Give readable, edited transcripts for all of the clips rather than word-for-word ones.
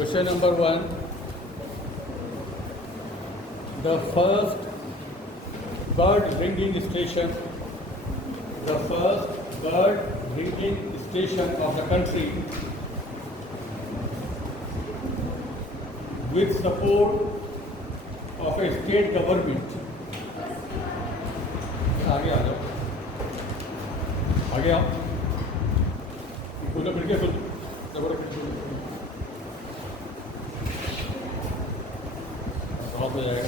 Question number 1. The first bird ringing station of the country with support of a state government. आगे आ जाओ, आगे आओ, बोलो फिर क्या सुन बहुत हो जाएगा.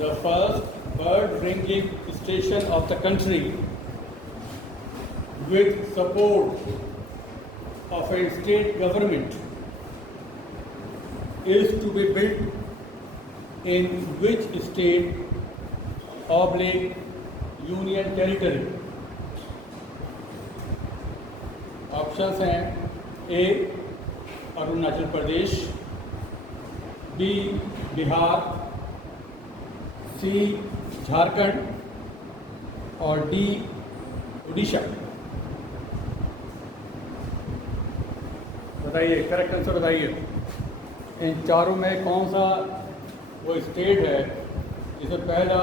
The first bird ringing station of the country with support of a state government is to be built in which state/union territory? Options हैं ए अरुणाचल प्रदेश, बी बिहार, सी झारखंड और डी उड़ीसा. बताइए, करेक्ट आंसर बताइए. इन चारों में कौन सा वो स्टेट है जिसे पहला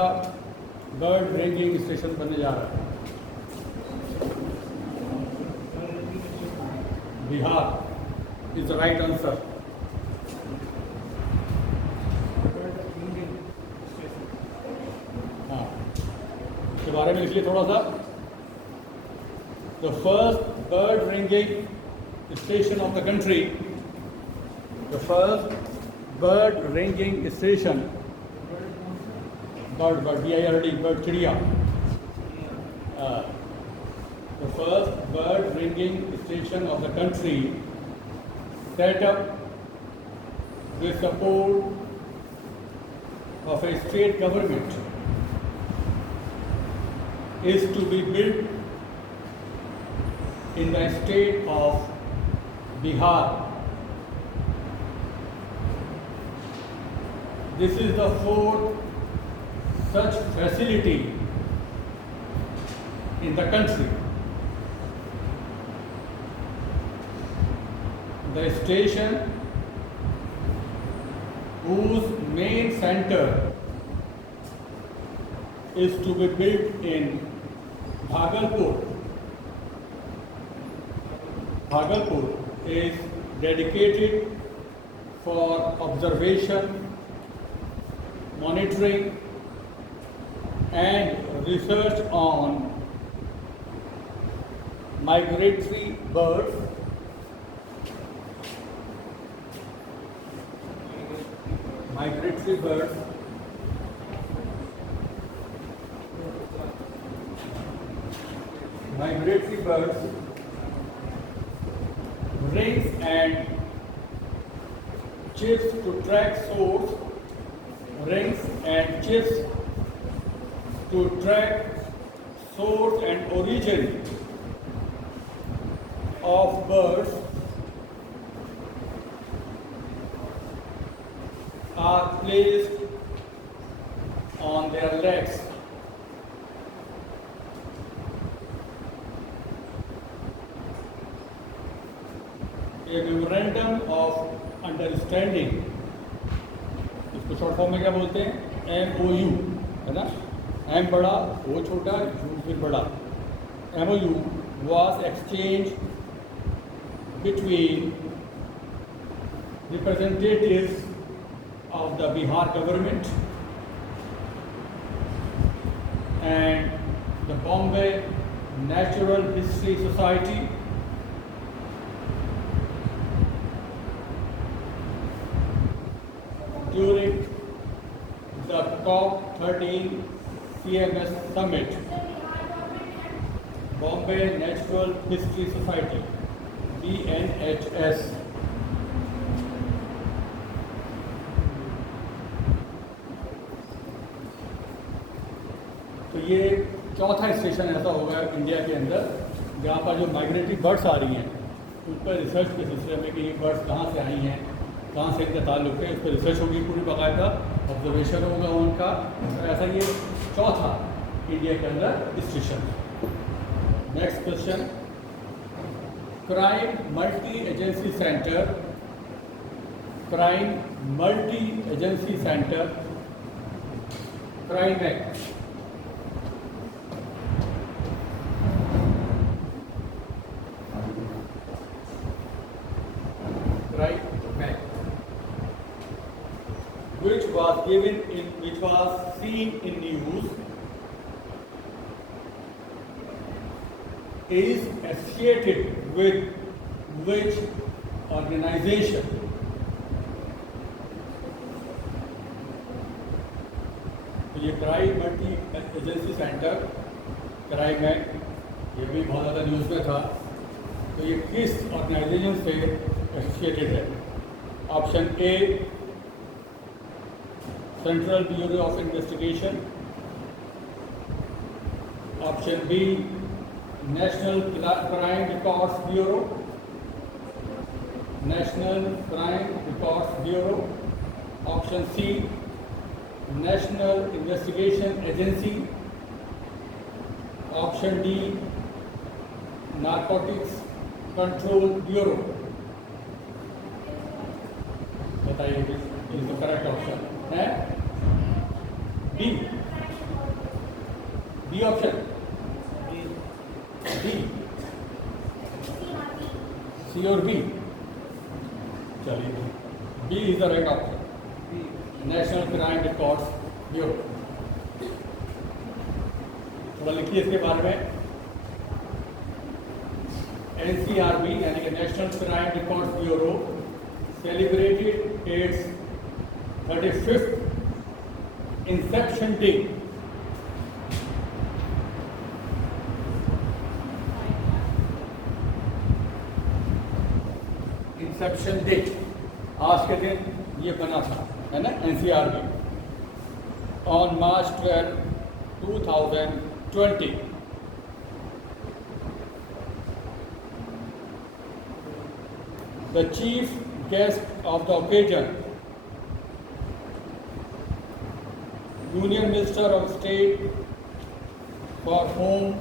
बर्ड रेंजिंग स्टेशन बनने जा रहा है? Bihar is the right answer. हाँ, इसके बारे में लिखिए थोड़ा सा. The first bird ranging station of the country, the first bird ringing station, bird B-I-R-D, bird चिड़िया. The first bird ringing station of the country set up with support of a state government is to be built in the state of Bihar. This is the fourth such facility in the country. The station, whose main center is to be built in Bhagalpur, is dedicated for observation, monitoring and research on migratory birds, rings and chips to track source, and origin of birds are placed on their legs. A memorandum of understanding, इसको short form में क्या बोलते हैं? MOU, है ना? M बड़ा, O छोटा, U फिर बड़ा. MOU was exchanged between representatives of the Bihar government and the Bombay Natural History Society during the COP13 CMS Summit. Bombay Natural History Society, BNHS. तो ये चौथा स्टेशन ऐसा होगा इंडिया के अंदर जहाँ पर जो माइग्रेटरी बर्ड्स आ रही हैं उन पर रिसर्च के सिलसिले में कि ये बर्ड्स कहाँ से आई हैं, कहाँ से इनका ताल्लुक है, इस पर रिसर्च होगी पूरी बाकायदा, ऑब्जर्वेशन होगा उनका. तो ऐसा ये चौथा इंडिया के अंदर station. Next question, crime multi agency centre, crime multi agency centre, crime act, crime act, which was seen in news, is associated with which organization? तो ये crime multi agency centre, crime act, ये भी बहुत ज़्यादा news में था। तो ये किस ऑर्गेनाइजेशन से एसोसिएटेड है? Option A Central Bureau of Investigation, option B National Crime Records Bureau, National Crime Records Bureau, option C National Investigation Agency, option D Narcotics Control Bureau. बताइए इसका करेक्ट ऑप्शन है D, D option, D, C और B. चलिए B is the right option, National Crime Records Bureau. थोड़ा लिखिए इसके बारे में। एनसीआरबी यानी कि National Crime Records Bureau celebrated its 35th inception day Inception day, आज के दिन ये बना था, है ना, NCRB, on March 12, 2020। The chief guest of the occasion, Union Minister of State for Home,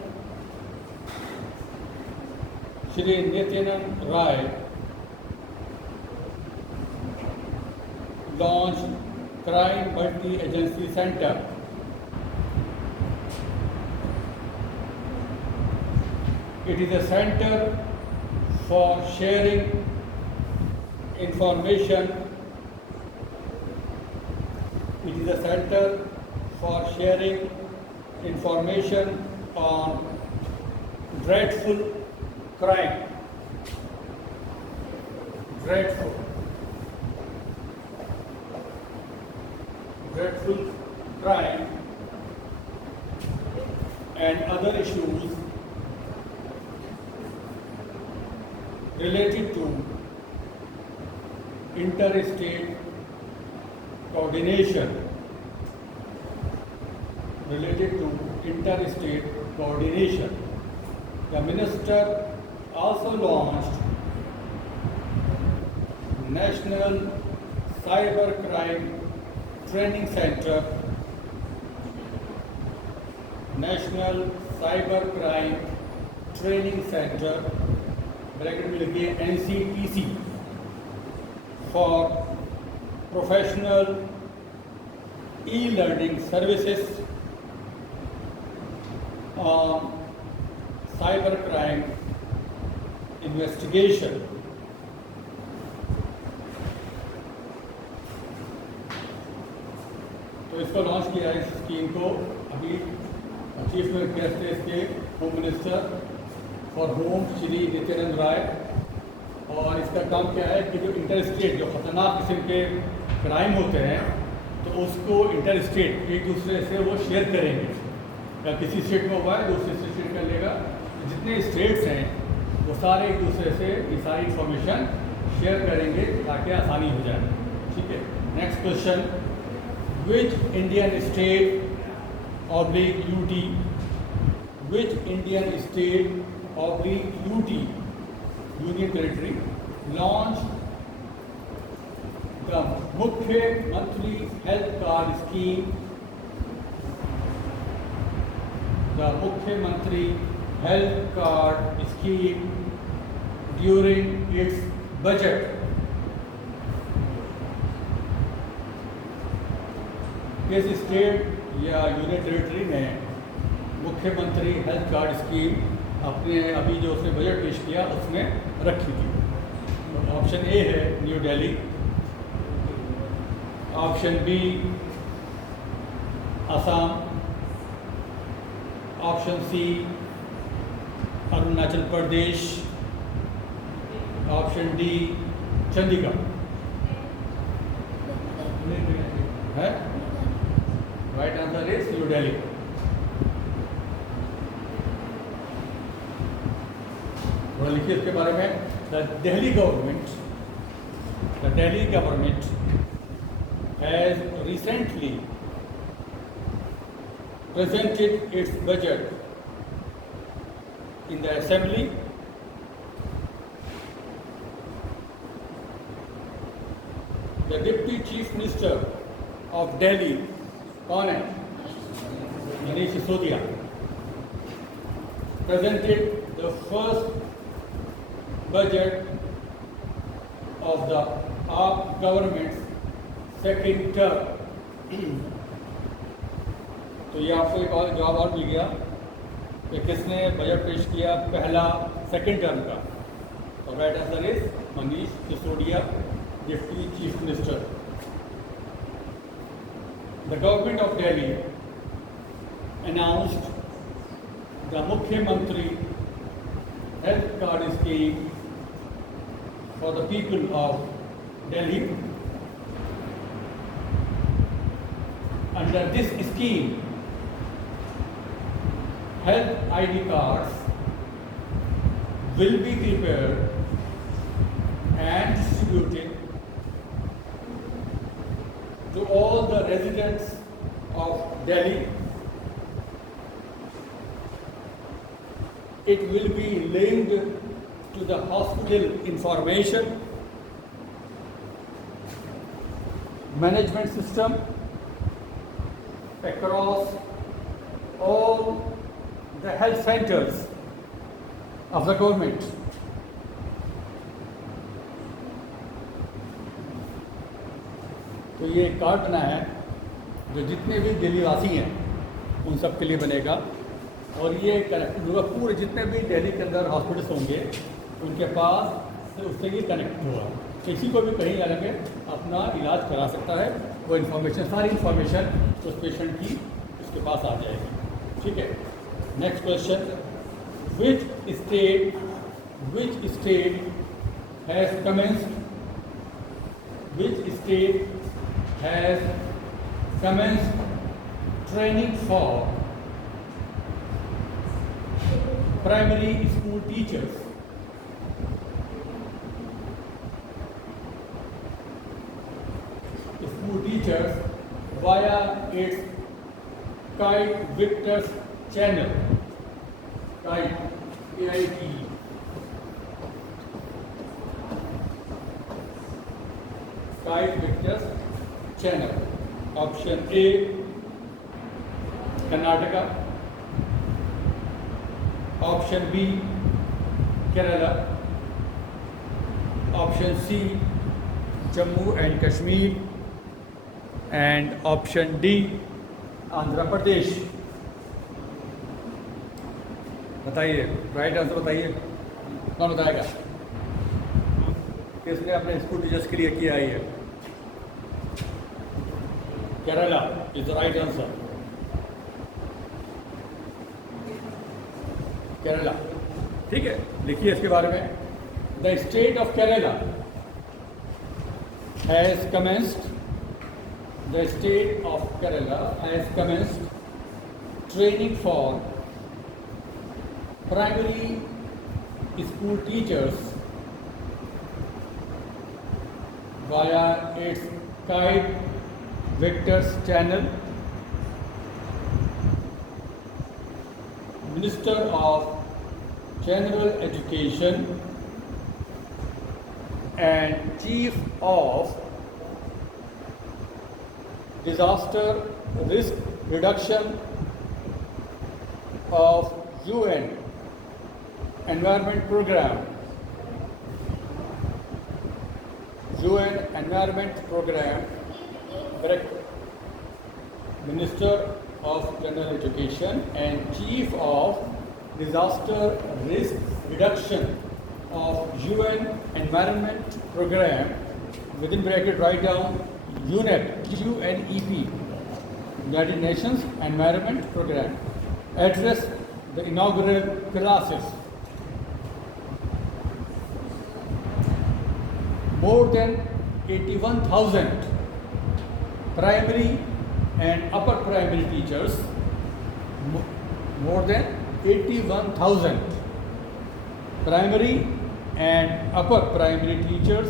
Shri Nityanand Rai, launched Crime Multi-Agency Center. It is a center for sharing information. It is a center for sharing information on dreadful crime. Dreadful crime and other issues related to interstate coordination. The minister also launched National Cybercrime Training Center, National Cybercrime Training Center, bracket में लिखिए NCTC, for professional e-learning services on cybercrime investigation. तो इसको launch किया है, इस scheme को अभी chief guest है इसके home minister for home Shri Nityanand Rai. और इसका काम क्या है कि जो इंटर स्टेट जो ख़तरनाक किस्म के क्राइम होते हैं तो उसको इंटर स्टेट एक दूसरे से वो शेयर करेंगे। या किसी स्टेट में हुआ है दूसरे स्टेट कर लेगा, जितने स्टेट्स हैं वो सारे एक दूसरे से ये सारी इंफॉर्मेशन शेयर करेंगे ताकि आसानी हो जाए। ठीक है, next question, which Indian state oblique UT, which Indian state oblique UT, Union Territory, launched the Mukhyamantri Health Card Scheme the Mukhyamantri Health Card Scheme during its budget. किस स्टेट या union territory ने मुख्यमंत्री health card scheme अपने अभी जो उसने budget पेश किया उसमें रखी थी? तो ऑप्शन ए है New Delhi, option B Assam, option C Arunachal Pradesh, option D Chandigarh है। Right answer is New Delhi. थोड़ा लिखिए इसके बारे में। The Delhi government has recently presented its budget in the assembly. The Deputy Chief Minister of Delhi, कौन है? Manish Sisodia, presented the first budget of the AAP government's second term. तो ये आपको एक और जवाब और मिल गया कि किसने बजट पेश किया पहला सेकंड टर्म का। तो right answer is Manish Sisodia, deputy chief minister. The government of Delhi announced the Mukhyamantri Health Card Scheme for the people of Delhi. Under this scheme, health ID cards will be prepared and distributed to all the residents of Delhi. It will be linked to the hospital information management system across all the health centers of the government. तो ये card बना है जो जितने भी दिल्ली वासी हैं उन सब के लिए बनेगा, और ये पूरे जितने भी दिल्ली के अंदर हॉस्पिटल्स होंगे उनके पास से उससे ये कनेक्ट होगा। किसी को भी कहीं जाने में अपना इलाज करा सकता है, वो इन्फॉर्मेशन सारी इन्फॉर्मेशन उस पेशेंट की उसके पास आ जाएगी। ठीक है, next question, which state has commenced training for primary school teachers? Via its Kite Victors channel. Kite, K-I-T-E. Kite Victors channel. Option A, Karnataka. Option B, Kerala. Option C, Jammu and Kashmir. And option D, Andhra Pradesh. बताइए, right answer बताइए, कौन बताएगा? किसने अपने school teachers के लिए किया है? Kerala is the right answer. Kerala, ठीक है, लिखिए इसके बारे में। The state of Kerala has commenced The state of Kerala has commenced training for primary school teachers via its Kite Victors channel. Minister of General Education and Chief of Disaster Risk Reduction of UN Environment Program, UN Environment Program, Director, Minister of General Education and Chief of Disaster Risk Reduction of UN Environment Program, within bracket write down UNEP, UNEP, United Nations Environment Program, address the inaugural classes. More than 81,000 primary and upper primary teachers, more than 81,000 primary and upper primary teachers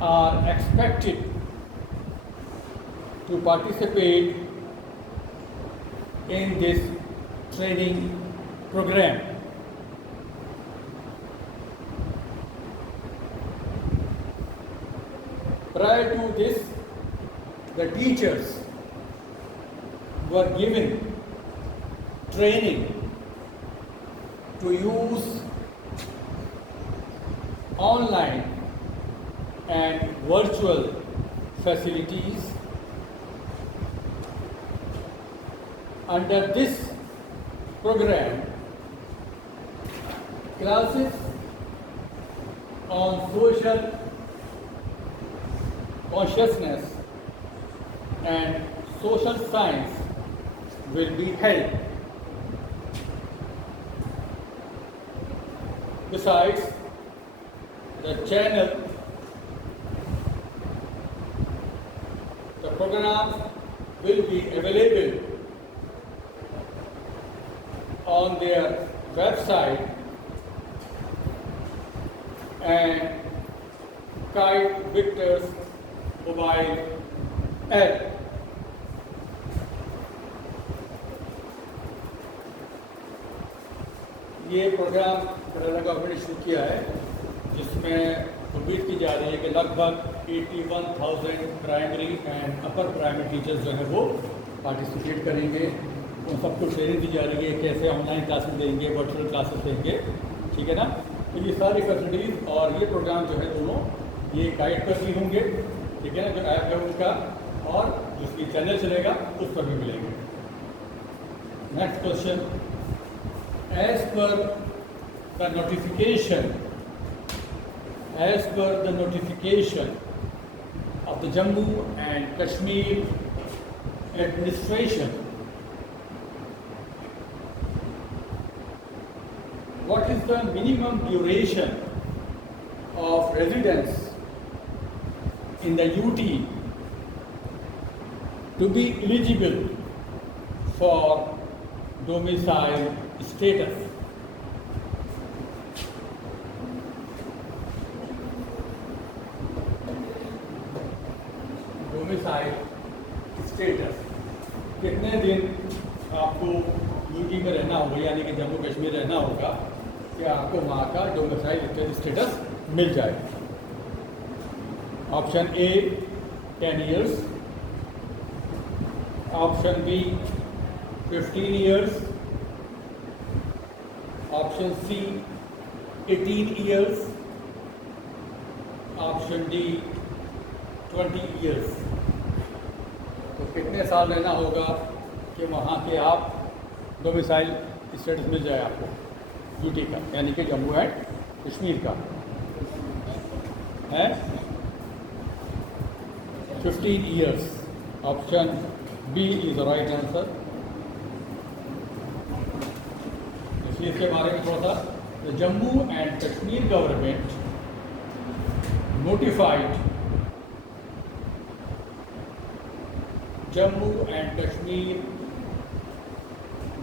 are expected to participate in this training program. Prior to this, the teachers were given training to use online and virtual facilities. Under this program, classes on social consciousness and social science will be held. Besides, the program will be available on their website and Kite Victor's mobile app. ये programme Kerala government ने शुरू किया है, जिसमें उम्मीद की जा रही है कि लगभग 81,000 primary and upper primary teachers जो है वो पार्टिसिपेट करेंगे। उन सबको ट्रेनिंग दी जा रही है कैसे ऑनलाइन क्लासेस देंगे, वर्चुअल क्लासेस देंगे, ठीक है ना। तो ये सारी फैसिलिटीज़ और ये प्रोग्राम जो है दोनों ये गाइड पर भी होंगे, ठीक है ना, जो ऐप है उनका और जिसकी चैनल चलेगा उस पर भी मिलेंगे। Next question, as per the notification of the Jammu and Kashmir administration, what is the minimum duration of residence in the UT to be eligible for domicile status? Domicile status, कितने दिन आपको UT में रहना होगा, यानी कि जम्मू कश्मीर रहना होगा कि आपको वहाँ का डोमिसाइल स्टेटस मिल जाए। Option A 10 years, option B 15 years, option C 18 years, option D 20 years। तो कितने साल रहना होगा कि वहाँ के आप डोमिसाइल स्टेटस मिल जाए आपको यूटी का, यानी कि जम्मू एंड कश्मीर का है 15 years। Option B is the right answer. इसलिए इसके बारे में थोड़ा सा, the Jammu and Kashmir government notified Jammu and Kashmir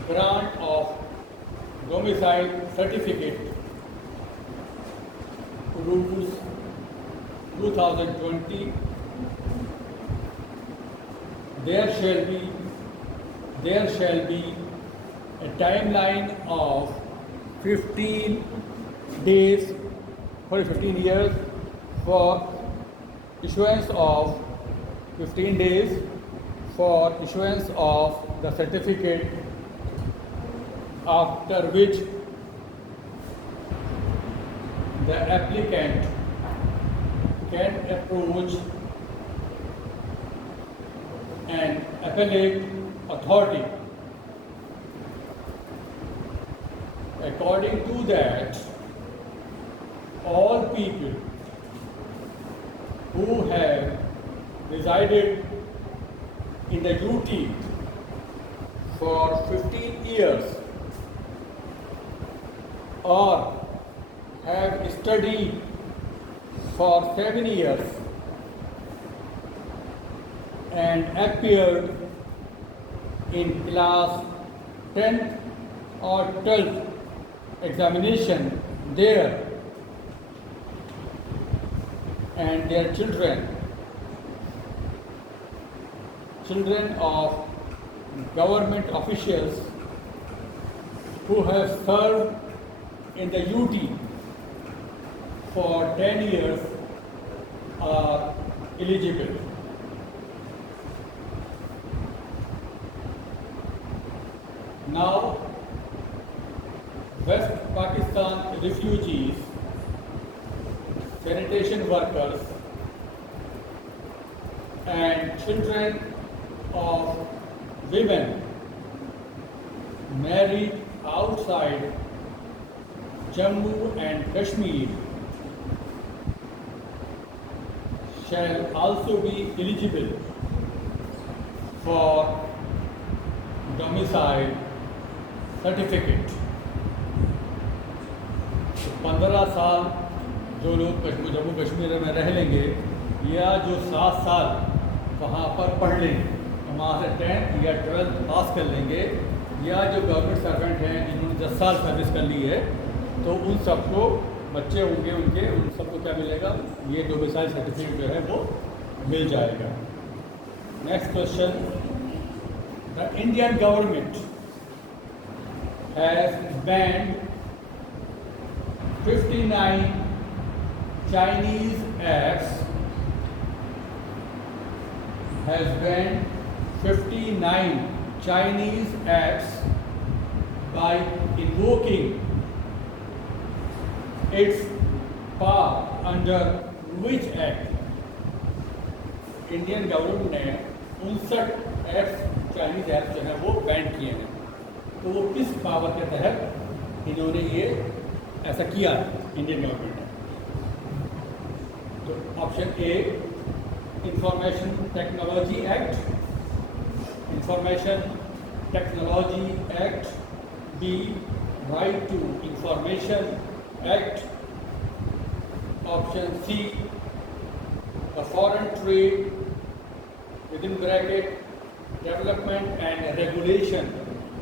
grant of domicile certificate rules 2020. There shall be a timeline of 15 days for 15 years for issuance of 15 days for issuance of the certificate after which the applicant can approach an appellate authority. According to that, all people who have resided in the UT for 15 years or have studied for 7 years and appeared in class 10th or 12th examination there, and their children of government officials who have served in the UT for 10 years are eligible. Now, West Pakistan refugees, sanitation workers, and children of women married outside Jammu and Kashmir shall also be eligible for domicile certificate. 15 साल जो लोग जम्मू कश्मीर में रह लेंगे या जो 7 साल वहाँ पर पढ़ लेंगे, वहाँ से 10th या 12th पास कर लेंगे, या जो गवर्नमेंट सर्वेंट हैं जिन्होंने 10 साल सर्विस कर ली है, तो उन सबको बच्चे होंगे उनके, उन सबको क्या मिलेगा, ये डोमिसाइल सर्टिफिकेट जो है वो मिल जाएगा। Next question, the Indian government has banned 59 Chinese apps, by invoking its power under which act? Indian government ने 59 ऐप्स, चाइनीज ऐप्स जो है वो बैन किए हैं, तो वो किस पावर के तहत इन्होंने ये ऐसा किया इंडियन गवर्नमेंट ने? तो option A information technology act, B right to information act, option C the foreign trade with in bracket development and regulation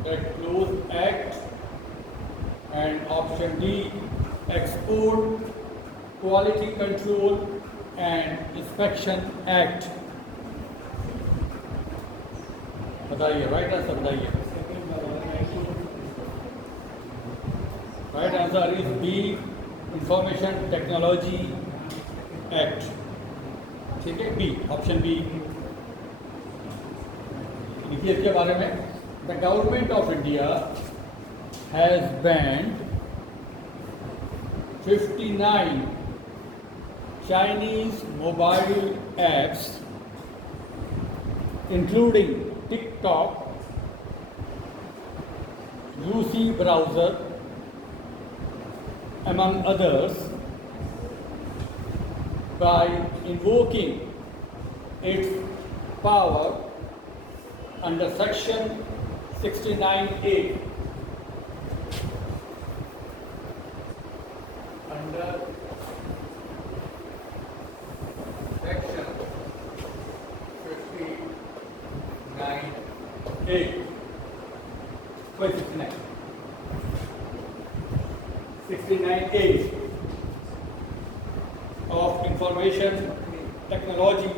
Clause Act, and option D Export Quality Control and Inspection Act। बताइए, right answer बताइए। Right answer is B information technology act. ठीक है, B, option B. देखिए इसके बारे में, the government of India has banned 59 Chinese mobile apps including TikTok, UC browser, among others, by invoking its power under section 69A, under section 59A, 69A of Information Technology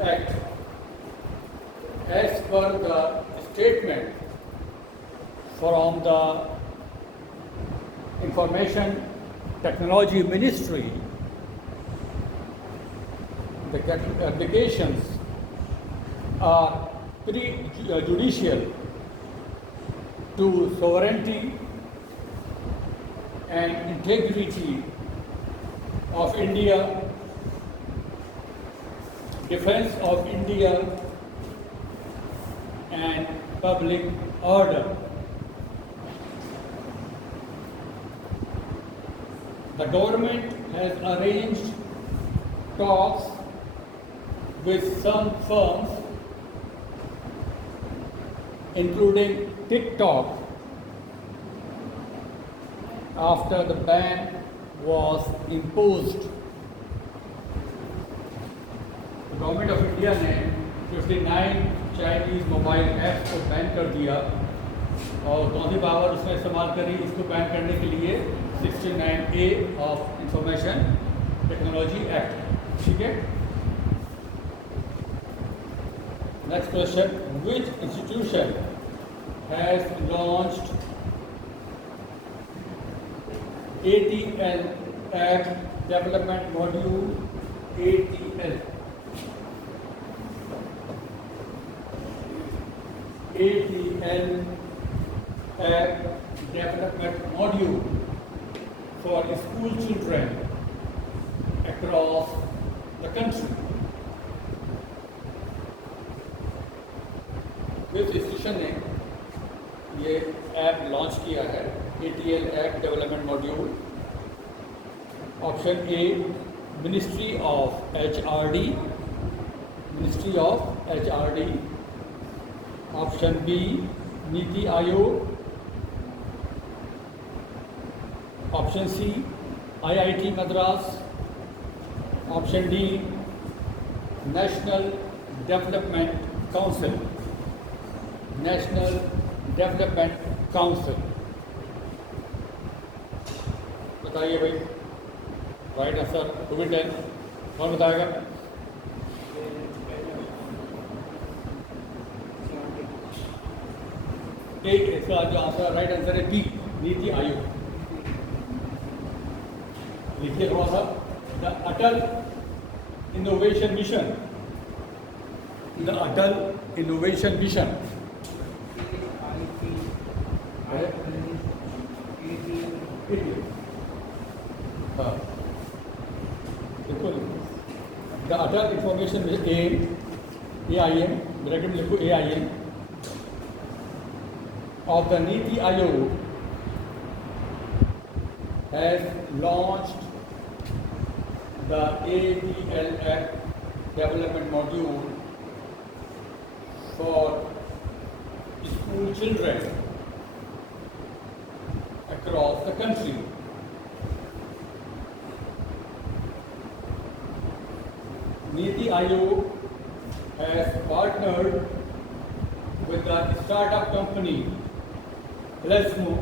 Act, as per the statement from the Information Technology Ministry, the applications are prejudicial to sovereignty and integrity of India, defense of India and public order. The government has arranged talks with some firms, including TikTok, after the ban was imposed. The government of India ने 59 Chinese mobile apps को ban कर दिया और कौन सी power उसने इस्तेमाल करी इसको बैन करने के लिए 69A of information technology act. ठीक है. Next question, which institution has launched ATL App Development Module ATL App Development Module for school children across the country. This institution ने ये ऐप लॉन्च किया है, ATL App Development Module. Option A ministry of HRD, option B NITI Aayog, option C IIT Madras, option D national development council. बताइए भाई, right answer to be 10. कौन बताएगा? एक इसका जो आंसर राइट आंसर है बी, नीति आयोग. लिखिए थोड़ा सा. द अटल इनोवेशन मिशन, हाँ बिल्कुल. The Atal information AIM, bracket में लिखो AIM of the Niti Ayog has launched the ATL App Development Module for school children across the country. Niti Ayog has partnered with the startup company Lesmo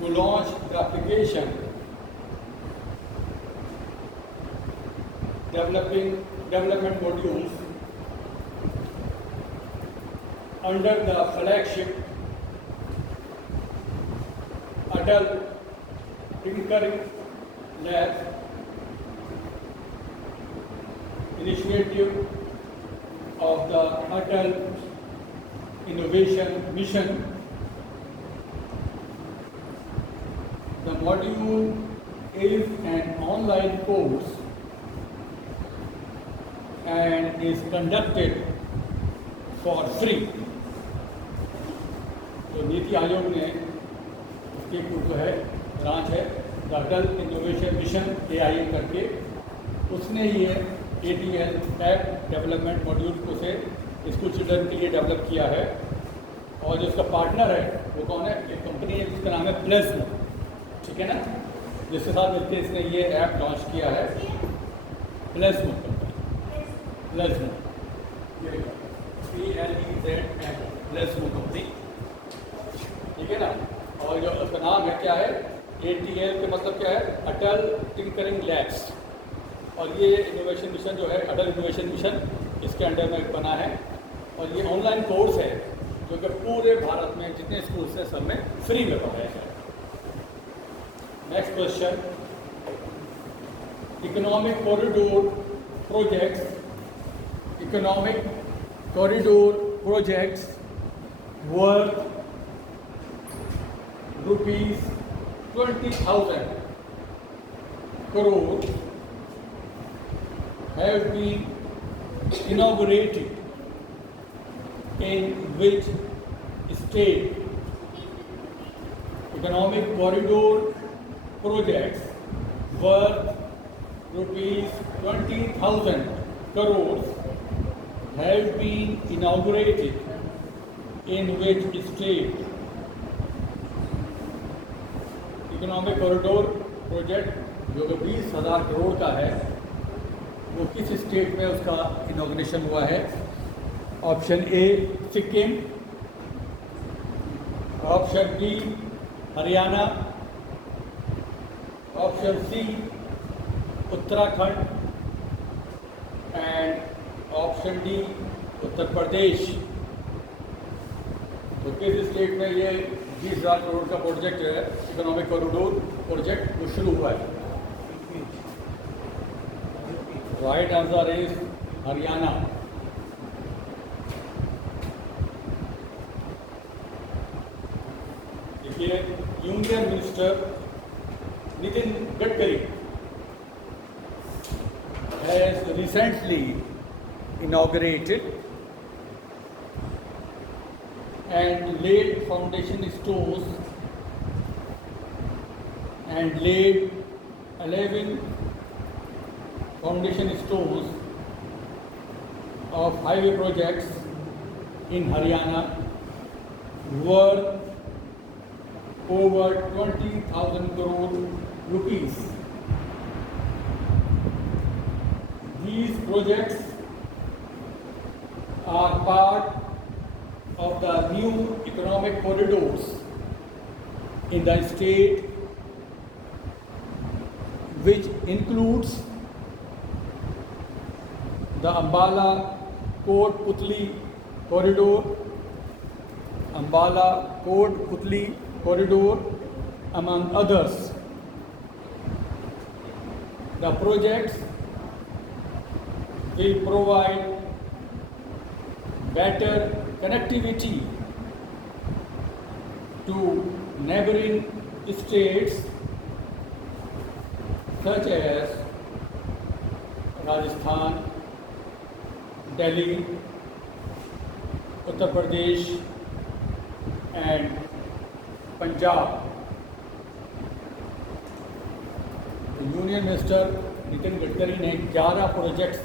to launch the application development modules under the flagship Atal Tinkering Labs initiative of the Atal Innovation Mission. The module is an online course and is conducted for free. तो नीति आयोग ने इसके जो है branch है अटल innovation mission AIM करके, उसने ये ATL app development module को से स्कूल चिल्ड्रन के लिए डेवलप किया है. और जो इसका पार्टनर है वो कौन है? एक कंपनी है जिसका नाम है प्लेज़मो. ठीक है ना, जिसके साथ मिलकर इसने ये ऐप लॉन्च किया है. प्लेज़मो प्लेज़मो कंपनी. ठीक है ना. और जो उसका नाम है क्या है? ATL के मतलब क्या है? अटल टिंकरिंग लैब्स. और ये इनोवेशन मिशन जो है अटल इनोवेशन मिशन, इसके अंडर में बना है. और ये ऑनलाइन कोर्स है जो कि पूरे भारत में जितने स्कूल्स हैं सब में फ्री में पढ़ाया जाए। Next question, economic corridor projects worth ₹20,000 crore have been inaugurated in which state? Economic corridor projects worth ₹20,000 crores have been inaugurated in which state? Economic corridor project जो कि 20,000 करोड़ का है वो किस स्टेट में उसका इनॉग्रेशन हुआ है? Option A Sikkim, option B Haryana, option C Uttarakhand and option D Uttar Pradesh. तो किस स्टेट में ये 20,000 करोड़ का प्रोजेक्ट है, इकोनॉमिक कॉरिडोर प्रोजेक्ट वो शुरू हुआ है? Right answer is Haryana. देखिए, union minister Nitin Gadkari has recently inaugurated and laid foundation stones and laid 11 foundation stones of highway projects in Haryana worth over 20,000 crore rupees. These projects are part of the new economic corridors in the state, which includes the Ambala-Kotputli corridor, among others. The projects will provide better connectivity to neighboring states such as Rajasthan, Delhi, Uttar Pradesh and Punjab. Union minister Nitin Gadkari ने 11 projects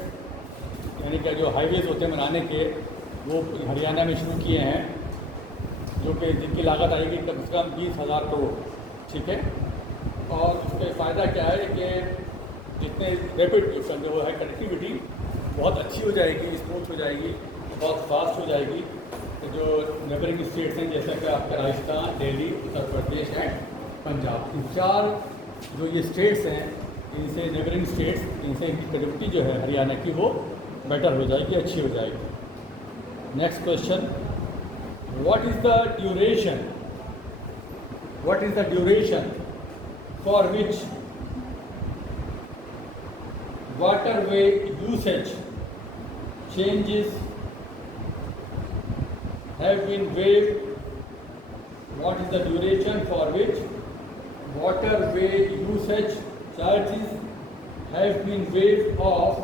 यानी कि जो highways होते हैं बनाने के वो हरियाणा में शुरू किए हैं, जो कि जिनकी लागत आएगी कम से कम 20,000 करोड़। ठीक है, और उसका फ़ायदा क्या है कि जितने रैपिड जो है कनेक्टिविटी बहुत अच्छी हो जाएगी, स्मूथ हो जाएगी, बहुत फास्ट हो जाएगी। तो जो नेबरिंग स्टेट्स हैं जैसे कि आपका राजस्थान, दिल्ली, उत्तर प्रदेश एंड पंजाब, इन 4 जो ये स्टेट्स हैं, इनसे नेबरिंग स्टेट्स, इनसे इनकी कनेक्टिविटी जो है हरियाणा की वो बेटर हो जाएगी, अच्छी हो जाएगी। Next question, what is the duration for which waterway usage changes have been waived? What is the duration for which waterway usage charges have been waived off?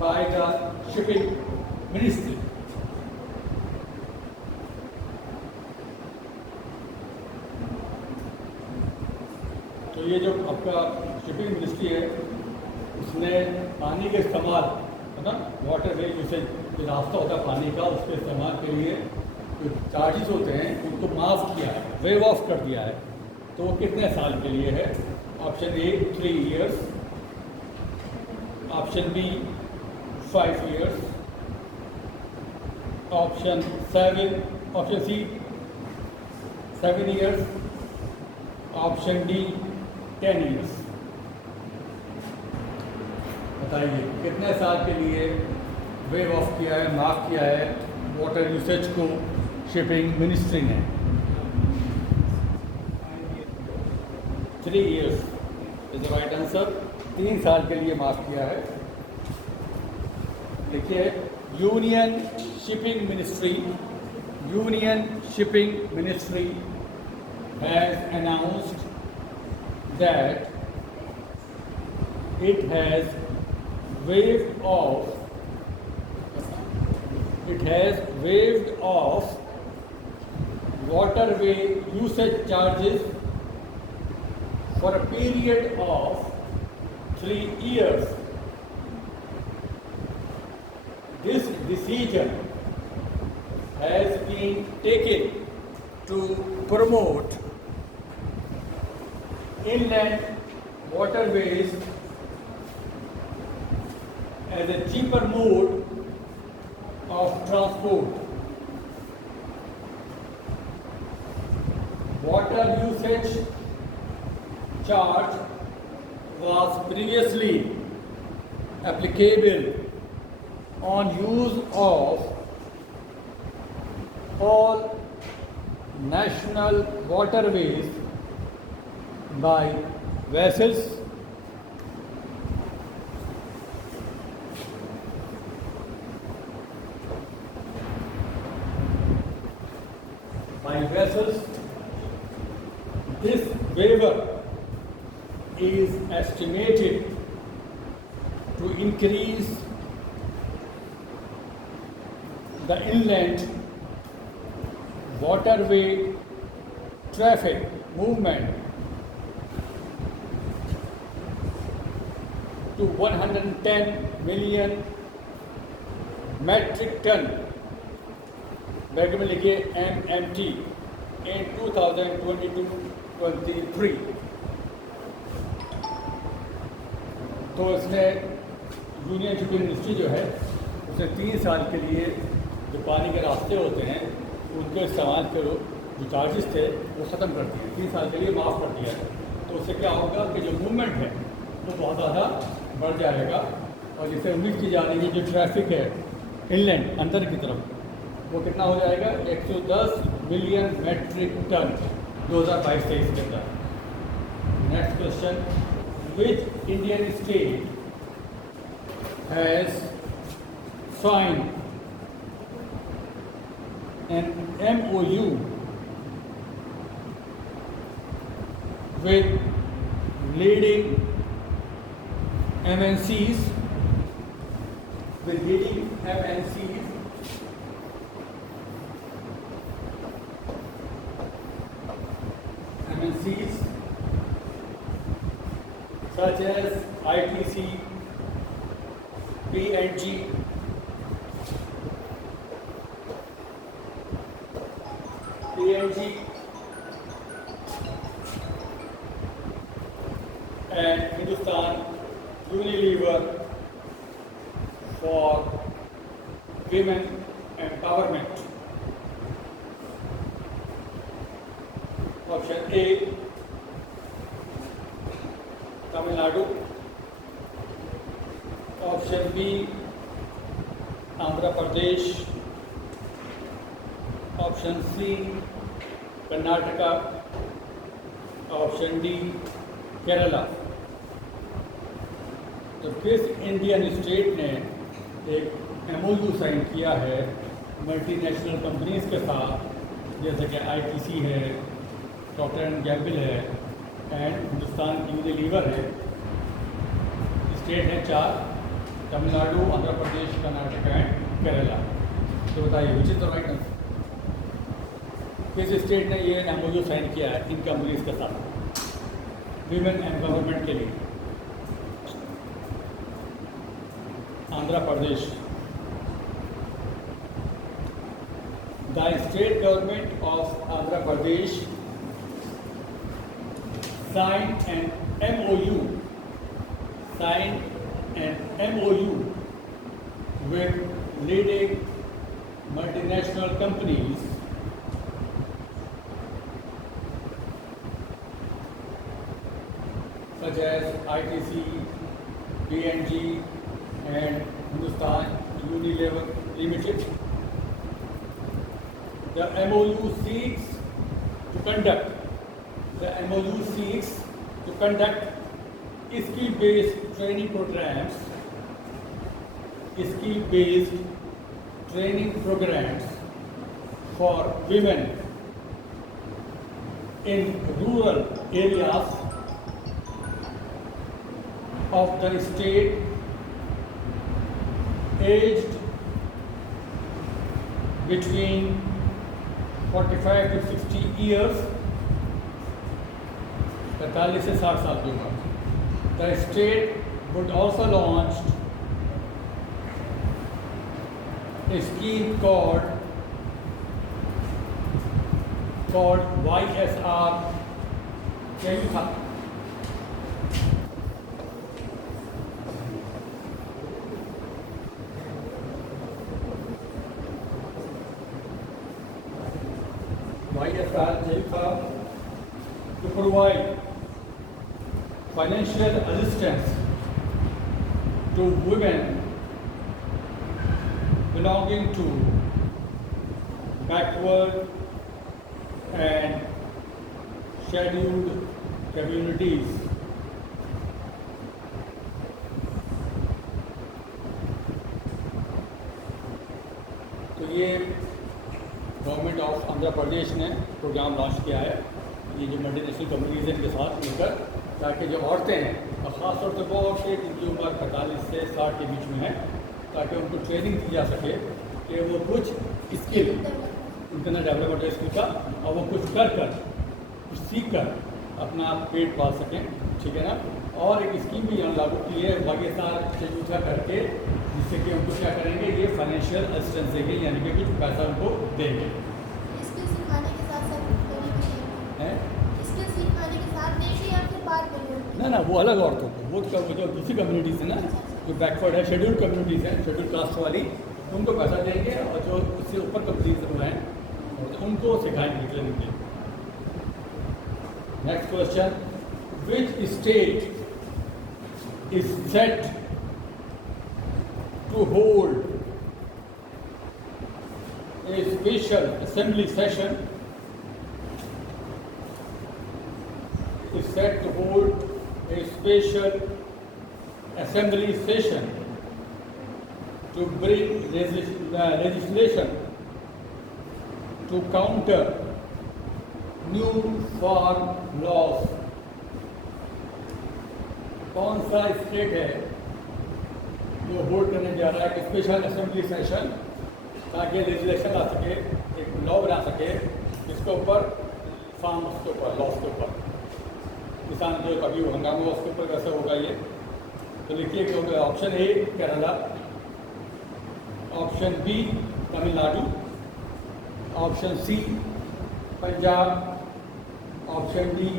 By the shipping ministry. तो ये जो आपका shipping ministry है उसने पानी के इस्तेमाल है ना, वाटर वे यूसेज जो रास्ता होता है पानी का, उसके इस्तेमाल के लिए जो चार्जेस होते हैं उनको माफ़ किया है, वेव ऑफ कर दिया है। तो वो कितने साल के लिए है? Option A 3 years, option B 5 years, option 7, option C 7 years, option D 10 years. बताइए कितने साल के लिए वेव ऑफ किया है, माफ किया है वाटर यूसेज को शिपिंग मिनिस्ट्री ने? 3 years is the right answer. 3 साल के लिए माफ किया है। देखिए, union shipping ministry has announced that it has waived off waterway usage charges for a period of 3 years. This decision has been taken to promote inland waterways as a cheaper mode of transport. Water usage charge was previously applicable on use of all national waterways by vessels This waiver is estimated to increase the inland waterway traffic movement to 110 million metric ton, bag में लिखिए MMT in 2022-23। तो इसने union shipping ministry जो है उसने 3 साल के लिए जो पानी के रास्ते होते हैं उनको इस्तेमाल करो जो चार्जेस थे वो ख़त्म कर दिए, 3 साल के लिए माफ़ कर दिया है। तो उससे क्या होगा कि जो मूवमेंट है वो बहुत ज़्यादा बढ़ जाएगा और जिससे उम्मीद की जा रही है जो ट्रैफिक है इनलैंड अंदर की तरफ वो कितना हो जाएगा 110 मिलियन मेट्रिक टन 2022-23 के अंदर। Next question, which Indian state has signed an MOU with leading MNCs such as ITC, PNG, and Hindustan Unilever for women empowerment. Option A, Tamil Nadu. Option B, Andhra Pradesh. Option C, Karnataka. Option D, Kerala. तो किस Indian state ने एक MOU sign किया है multinational companies के साथ, जैसे कि ITC है, प्रॉक्टर एंड गैम्बल है एंड हिंदुस्तान यूनिलीवर है। स्टेट हैं 4, तमिलनाडु, आंध्र प्रदेश, कर्नाटक एंड केरला। तो बताइए which is the right answer. किस स्टेट ने ये MOU साइन किया है इन कंपनीज के साथ वीमेन एम्पावरमेंट के लिए? Andhra Pradesh. The state government of Andhra Pradesh signed an MOU with leading multinational companies such as ITC, PNG and Hindustan Unilever Limited. The MOU seeks to conduct skill-based training programs for women in rural areas of the state aged between 45 to 60 years, 45 से 60 साल की उम्र. The state would also launch a scheme called YSR. क्या ये था? YSR to provide financial assistance to women belonging to backward and scheduled communities. तो ये government of Andhra प्रदेश ने प्रोग्राम लॉन्च किया है, ये जो मल्टीनेशनल कंपनीज के साथ मिलकर, ताकि जो औरतें हैं और ख़ासतौर से वो औरतें जिनकी उम्र 45 से 60 के बीच में है, ताकि उनको ट्रेनिंग दी जा सके कि वो कुछ स्किल इंटरनल डेवलपमेंट स्किल का और वो कुछ कुछ सीख कर अपना पेट पाल सकें, ठीक है ना. और एक स्कीम भी यहाँ लागू की है YSR शेड्यूल करके, जिससे कि उनको क्या करेंगे, ये फाइनेंशियल असिस्टेंस देंगे, यानी कि कुछ पैसा उनको देंगे. स्किल सिखाने के साथ देंगे या फिर बाद में? ना वो अलग औरतों को, वो जो दूसरी कम्युनिटीज़ है ना, जो बैकवर्ड है, शेड्यूल्ड कम्युनिटीज़ हैं, शेड्यूल कास्ट वाली, उनको पैसा देंगे, और जो उससे ऊपर कम्युनिटीज़ हैं उनको सिखाएंगे ट्रेनिंग के. Next question, which state is set to hold a special assembly session to bring legislation to counter new farm laws. कौन सा स्टेट है जो होल्ड करने जा रहा है एक स्पेशल असेंबली सेशन, ताकि लेजिस्लेशन ला सके, एक लॉ बना सके इसके ऊपर, फार्म्स के ऊपर, लॉस के ऊपर, किसान जो कभी हंगामा हुआ उसके ऊपर कैसे होगा ये. तो लिखिए कि होगा option A Kerala, option B Tamil Nadu, option C Punjab, option D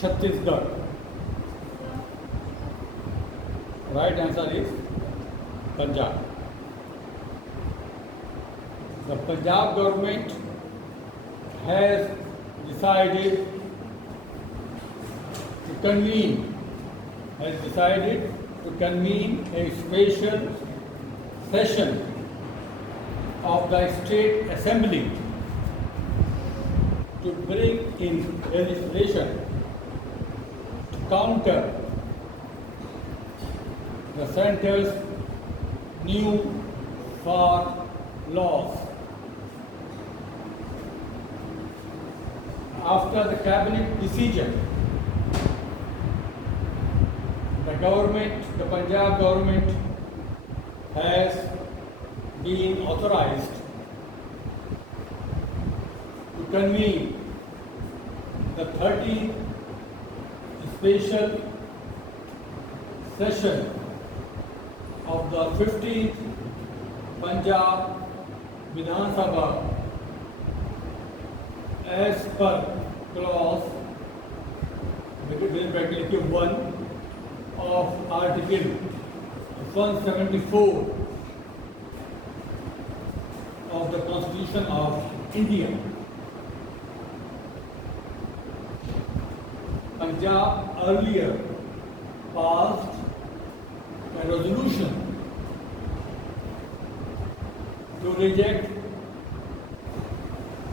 Chhattisgarh. Right answer is Punjab. The Punjab government has decided to convene a special session of the state assembly to bring in legislation to counter the center's new farm laws. After the cabinet decision, the Punjab government has been authorized to convene the 30th special session of the 15th Punjab Vidhan Sabha as per clause 1 of Article 174 of the Constitution of India. Punjab earlier passed a resolution to reject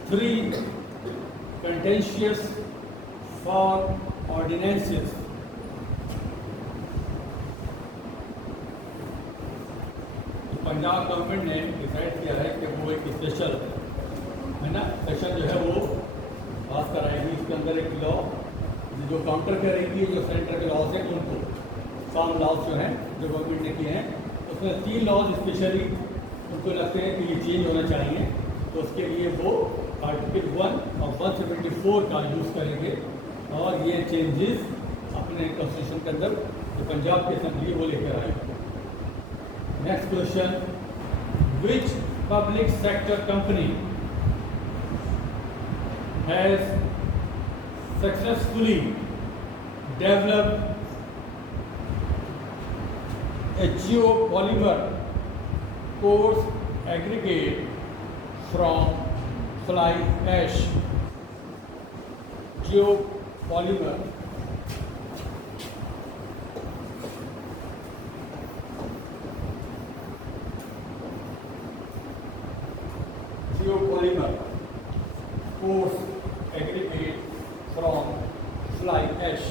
3 contentious foreign ordinances. Punjab government ने decide किया है कि वो एक special है ना session जो है वो पास कराएगी। इसके अंदर एक लॉ जो काउंटर करेगी जो सेंटर के लॉज हैं उनको, फार्म लॉज जो हैं जो गवर्नमेंट ने किए हैं उसमें 3 लॉज स्पेशली उनको लगते हैं कि ये चेंज होना चाहिए। तो उसके लिए वो आर्टिकल 1 और 174 का यूज़ करेंगे और ये चेंजेस अपने कॉन्स्टिट्यूशन के अंदर जो पंजाब की असेंबली वो लेकर आएगी। Next question, which public sector company has successfully developed a geopolymer coarse aggregate from fly ash? Geopolymer coarse aggregate from fly ash.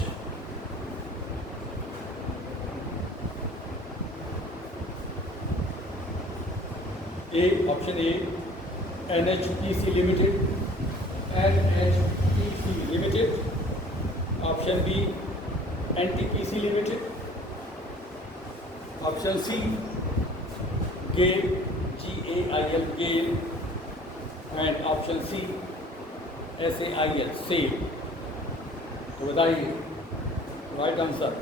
Option A, NHPC Limited, NHPC Limited. Option B, NTPC Limited. Option C, GAIL, GAIL, GAIL. And option C, SAIL, SAIL. तो बताइए right answer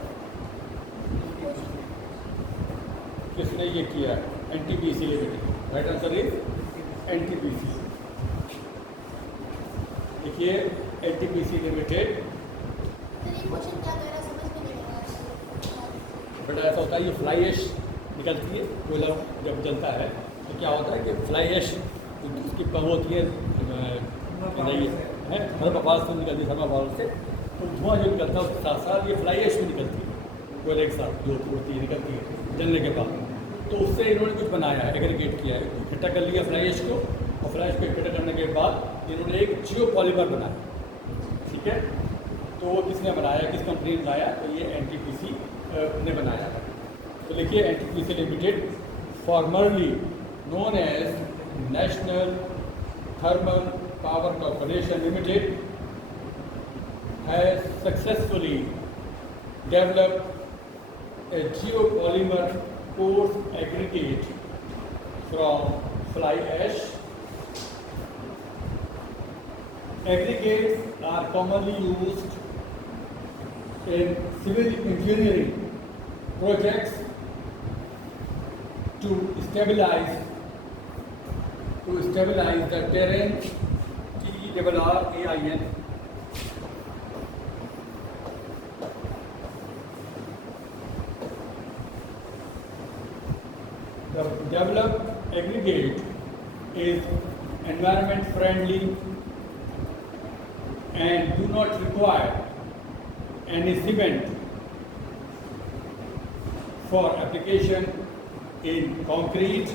किसने ये किया है? NTPC limited. Right answer is NTPC। देखिए NTPC limited. Question क्या कह रहा है समझ में नहीं आ रहा। बेटा ऐसा होता है ये फ्लाई ऐश निकलती है, कोयला जब जलता है तो क्या होता है कि फ्लाई ऐश उसकी वो होती है थर्मापावर से निकलती है, थर्मापावर से तो धुआं जो निकलता है उसके साथ साथ ये फ्लाई ऐश भी निकलती है कोयले के साथ जो उड़ती है निकलती है जलने के बाद। तो उससे इन्होंने कुछ बनाया है, एग्रीगेट किया है, इकट्ठा कर लिया फ्लाई ऐश को और फ्लाई ऐश को इकट्ठा करने के बाद इन्होंने एक जियोपॉलीमर बनाया। ठीक है, तो वो किसने बनाया, किस कंपनी ने बनाया? तो ये NTPC ने बनाया है। तो देखिए NTPC limited formerly known as national thermal power corporation limited has successfully developed a geopolymer coarse aggregate from fly ash. Aggregates are commonly used in civil engineering projects to stabilize the terrain. TERRAIN. The developed aggregate is environment friendly and do not require any cement for application in concrete.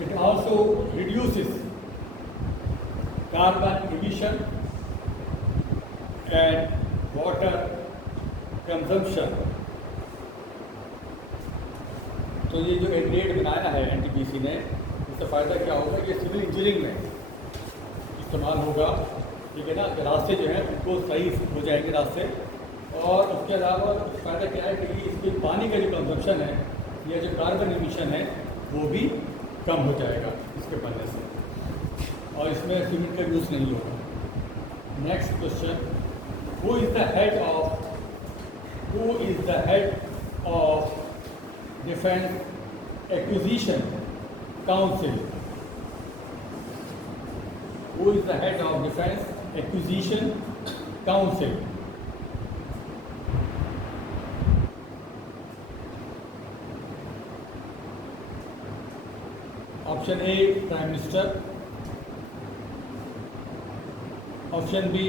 It also reduces carbon emission and water consumption. तो ये जो aggregate बनाया है NTPC ने, इससे फ़ायदा क्या होगा? ये सिविल इंजीनियरिंग में इस्तेमाल होगा। ठीक है ना, रास्ते जो हैं उनको सही हो जाएंगे रास्ते। और उसके अलावा फ़ायदा क्या है कि इसके पानी का जो कंजम्पशन है या जो कार्बन एमिशन है वो भी कम हो जाएगा इसके बनने से, और इसमें सीमेंट का यूज़ नहीं होगा। Next question, who is the head of defence acquisition council? Who is the head of Defense Acquisition Council? Option A prime minister, option B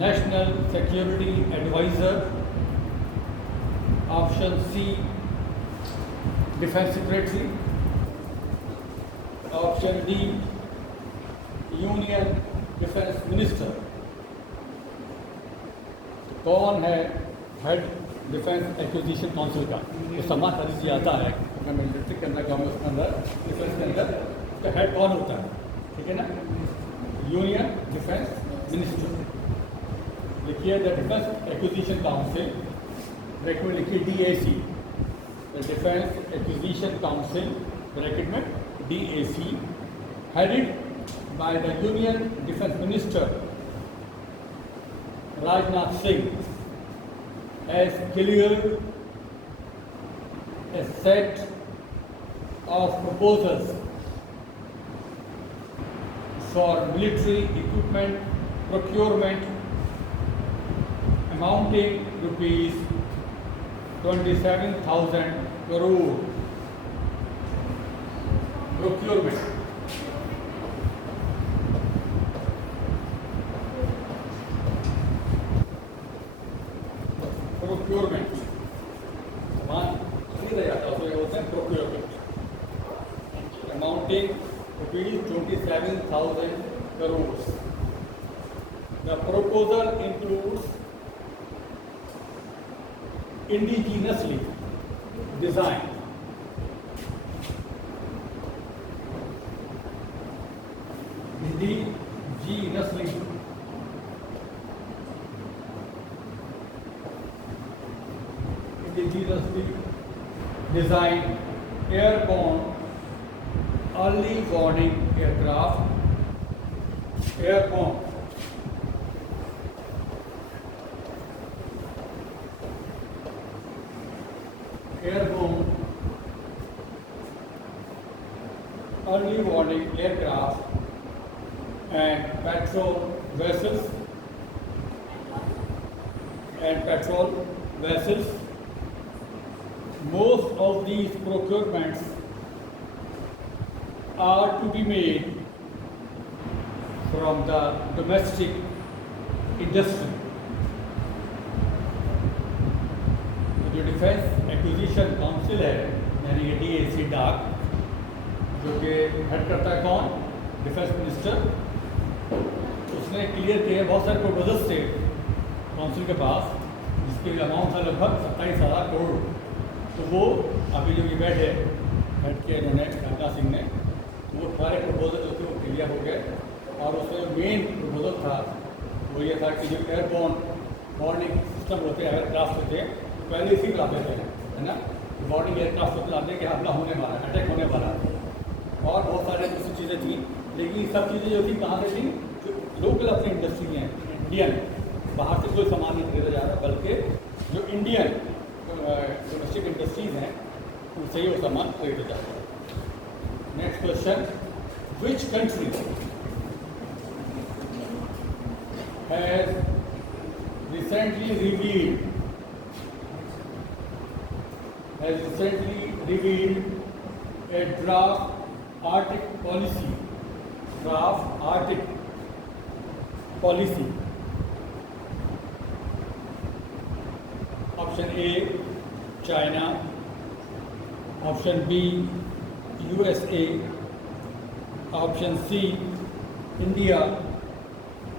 national security adviser, option C defence secretary, option D union defence minister. कौन है head defence acquisition council का? तो सम्मान खाली से आता है military के अंदर, गवर्नमेंट के अंदर, डिफेंस के अंदर, उसका हेड कौन होता है? ठीक है ना, यूनियन डिफेंस मिनिस्टर। लिखिए the defence acquisition council, bracket में लिखिए DAC, the defence acquisition council bracket में DAC, headed by the union defence minister Rajnath Singh, has cleared a set of proposals for military equipment procurement amounting rupees 27,000 crore. Procurement. Procurement सामान खरीदा जाता है, उसको क्या बोलते हैं? Procurement. Amounting rupees 27,000 crores. The proposal includes indigenously designed indigenously designed airborne early warning aircraft, airborne early warning aircraft and patrol vessels Most of these procurements are to be made from the domestic industry. जो defence acquisition council है, यानी कि DAC डाक, जो कि head करता है कौन? Defence minister. उसने क्लियर किए बहुत सारे प्रपोजल्स थे काउंसिल के पास, जिसके अमाउंट था लगभग 27,000 करोड़। तो वो अभी जो ये बैठे हेड के इन्होंने राजनाथ सिंह ने, तो वो सारे प्रपोजल जो थे वो क्लियर हो गए। और उसमें जो मेन प्रपोजल था वो ये था कि जो एयरबोर्न वार्निंग सिस्टम होते हैं, एयरक्राफ्ट होते हैं, तो पहले इसी पर आते थे, है ना, वार्निंग एयरक्राफ्ट होते आते हैं कि हमला होने वाला है, अटैक होने वाला है। और बहुत सारे दूसरी चीज़ें थी, लेकिन ये सब चीज़ें जो थी कहाँ से थी? जो लोकल अपनी इंडस्ट्री हैं, इंडियन, बाहर से कोई सामान नहीं खरीदा जा रहा, बल्कि जो इंडियन डोमेस्टिक इंडस्ट्रीज हैं उनसे ही वो सामान खरीदा जाता है। Next question, which country has recently revealed a draft Arctic policy. Option A China, option B USA, option C India,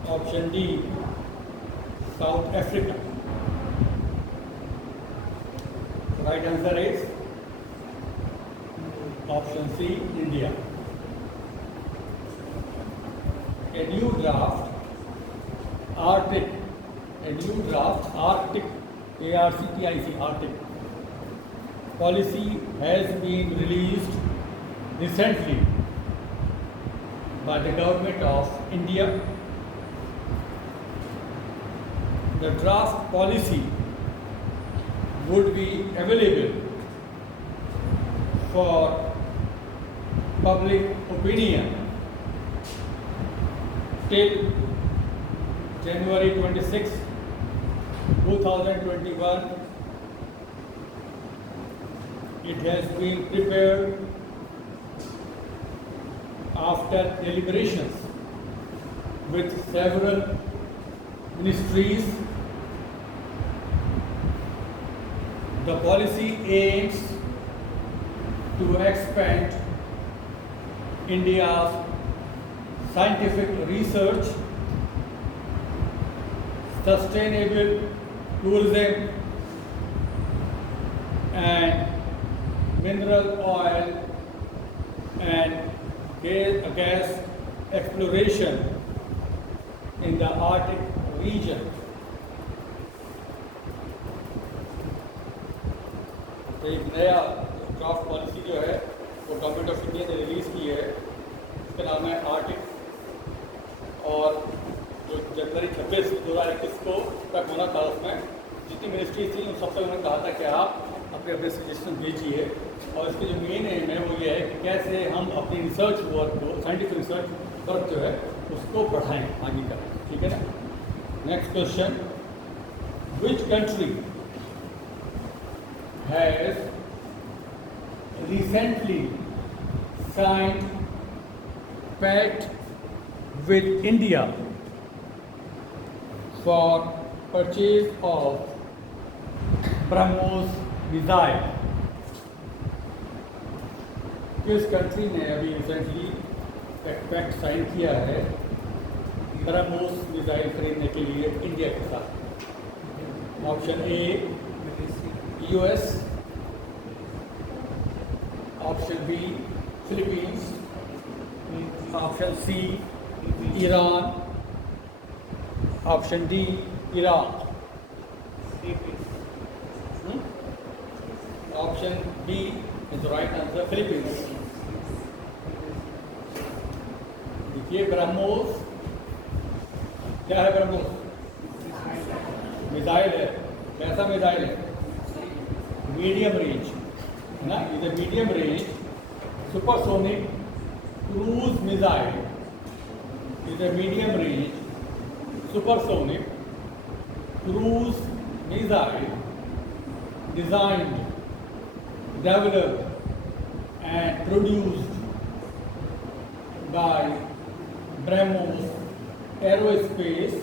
option D South Africa. Right answer is option C India. A new draft Arctic Arctic policy has been released recently by the government of India. The draft policy would be available for public opinion till January 26, 2021. It has been prepared after deliberations with several ministries, the policy aims to expand India's scientific research, sustainable tourism, and mineral oil and gas exploration in the Arctic region. तो एक नया draft policy जो है वो government of India ने release की है, इसका नाम है आर्टिक। और जो जनवरी 26, 2021 को तक होना था, उसमें जितनी मिनिस्ट्री थी उन सबसे उन्होंने कहा था कि आप अपने अपने सजेशन भेजिए। और इसकी जो मेन एम है वो ये है कि कैसे हम अपनी रिसर्च वर्क को, साइंटिफिक रिसर्च वर्क जो है उसको बढ़ाएं, आगे करें। ठीक है ना। Next question, which country has recently signed pact with India for purchase of BrahMos missile? किस कंट्री ने अभी रिसेंटली एक पैक्ट साइन किया है ब्रह्मोस मिसाइल खरीदने के लिए इंडिया के साथ? Option A US, option B Philippines, option C Iran, option D Iraq, option B is right answer Philippines. देखिए ब्रह्मोस क्या है? ब्रह्मोस मिसाइल है। कैसा मिसाइल है? मीडियम रेंज है ना, is a medium range supersonic cruise missile, is a medium range supersonic cruise missile designed, developed and produced by BrahMos Aerospace,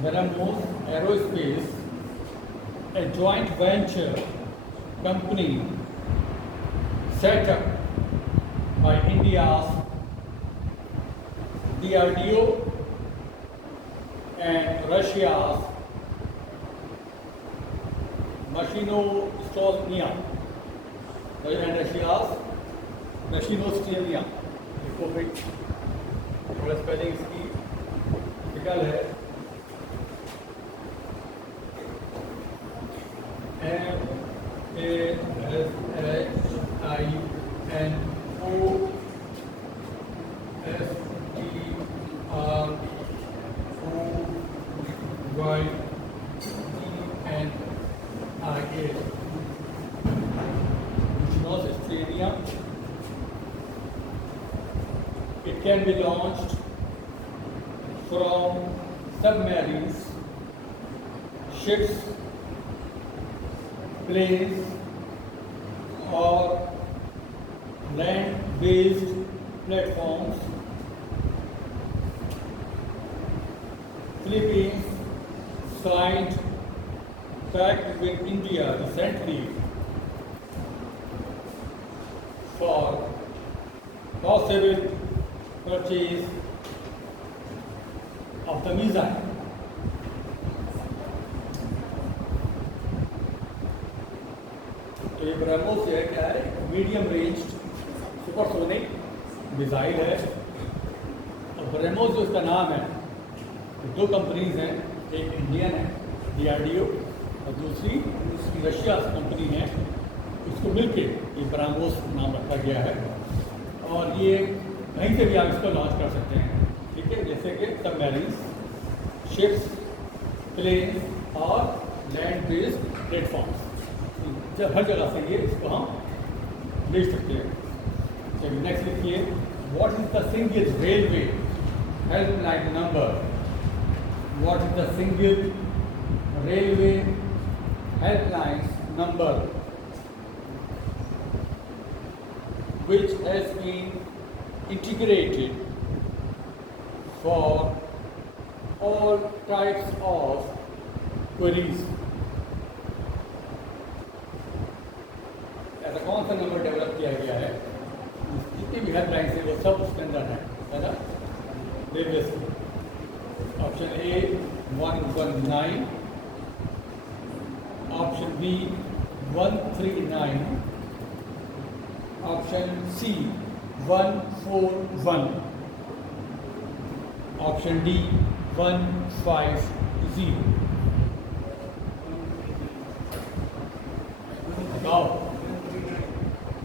BrahMos Aerospace, a joint venture company set up by India's DRDO and Russia's Machino-Stolnia and Russia's Machino-Stolnia। इसको भाई थोड़ा spelling इसकी निकल है MASHINOSTOLNIA, Australia. It can be launched from submarines, ships, planes or land-based platforms. Philippines signed pact with India recently for possible purchase of the missile. तो ये ब्रह्मोस है क्या है? मीडियम रेंज सुपरसोनिक मिसाइल है। और ब्रह्मोस जो इसका नाम है, दो कंपनीज हैं, एक इंडियन है DRDO और दूसरी रशिया कंपनी है, इसको मिलके ये ब्रह्मोस नाम रखा गया है। और ये कहीं से भी आप इसको लॉन्च कर सकते हैं, ठीक है, जैसे कि सबमरीन्स, शिप्स, प्लेन्स और लैंड बेस्ड प्लेटफॉर्म्स, जब हर जगह से ये इसको हम भेज सकते हैं। चलिए नेक्स्ट लिखिए, what is the single railway helpline number? What is the single railway helpline number which has been integrated for all types of queries. ऐसा कौन सा नंबर डेवलप किया गया है जितनी भी हेल्पलाइन है वो सब उसके अंदर है ना? रेलवे से option A 119, option B 139, option C 141, option D 150। बताओ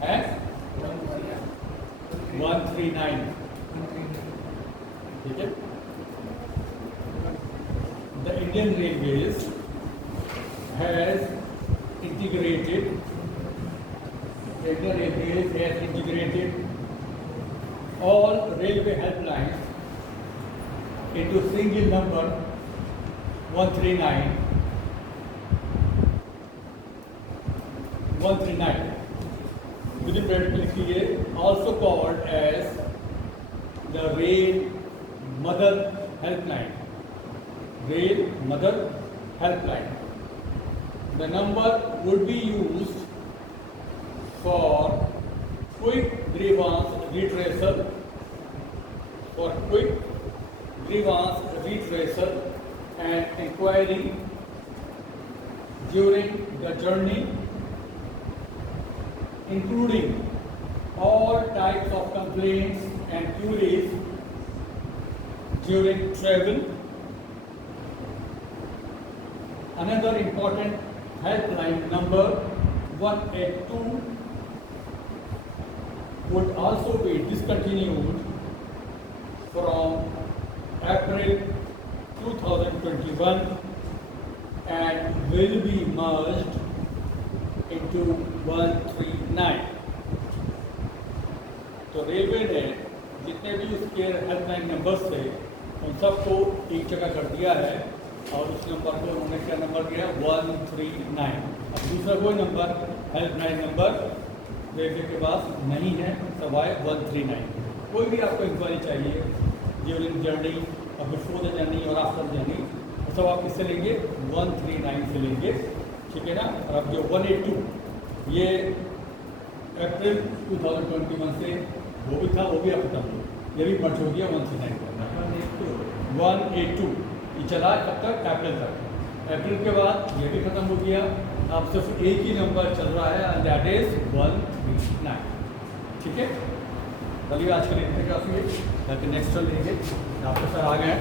है 139, ठीक है। The Indian Railways has integrated all railway helplines into single number 139, within brackets लिखिए, also called as the Rail Mother Helpline. Rail Mother Helpline. The number would be used for quick grievance redressal, and inquiry during the journey, including all types of complaints and queries during travel. Another important helpline number 182 would also be discontinued from April 2021 and will be merged into 139. तो railway ने जितने भी उसके helpline numbers थे उन सबको एक जगह कर दिया है और उस नंबर को उन्होंने क्या नंबर दिया 139। अब दूसरा कोई नंबर हेल्पलाइन नंबर रेलवे के पास नहीं है सवाए 139। कोई भी आपको इंक्वायरी चाहिए ड्यूरिंग जर्नी और बिफोर द जर्नी और आफ्टर जर्नी तो सब आप किससे लेंगे 139 से लेंगे, ठीक है ना। और अब जो 182 ये अप्रैल 2021 से वो भी था, वो भी अब खत्म हो, ये भी मर्ज हो गया 139 का 182 ये चला कब तक अप्रैल तक। अप्रैल के बाद ये भी खत्म हो गया, अब सिर्फ एक ही नंबर चल रहा है एंड दैट इज 139, ठीक है। चलिए आज के लिए इतने काफ़ी है, ताकि नेक्स्ट लेंगे आपके सर आ गए हैं।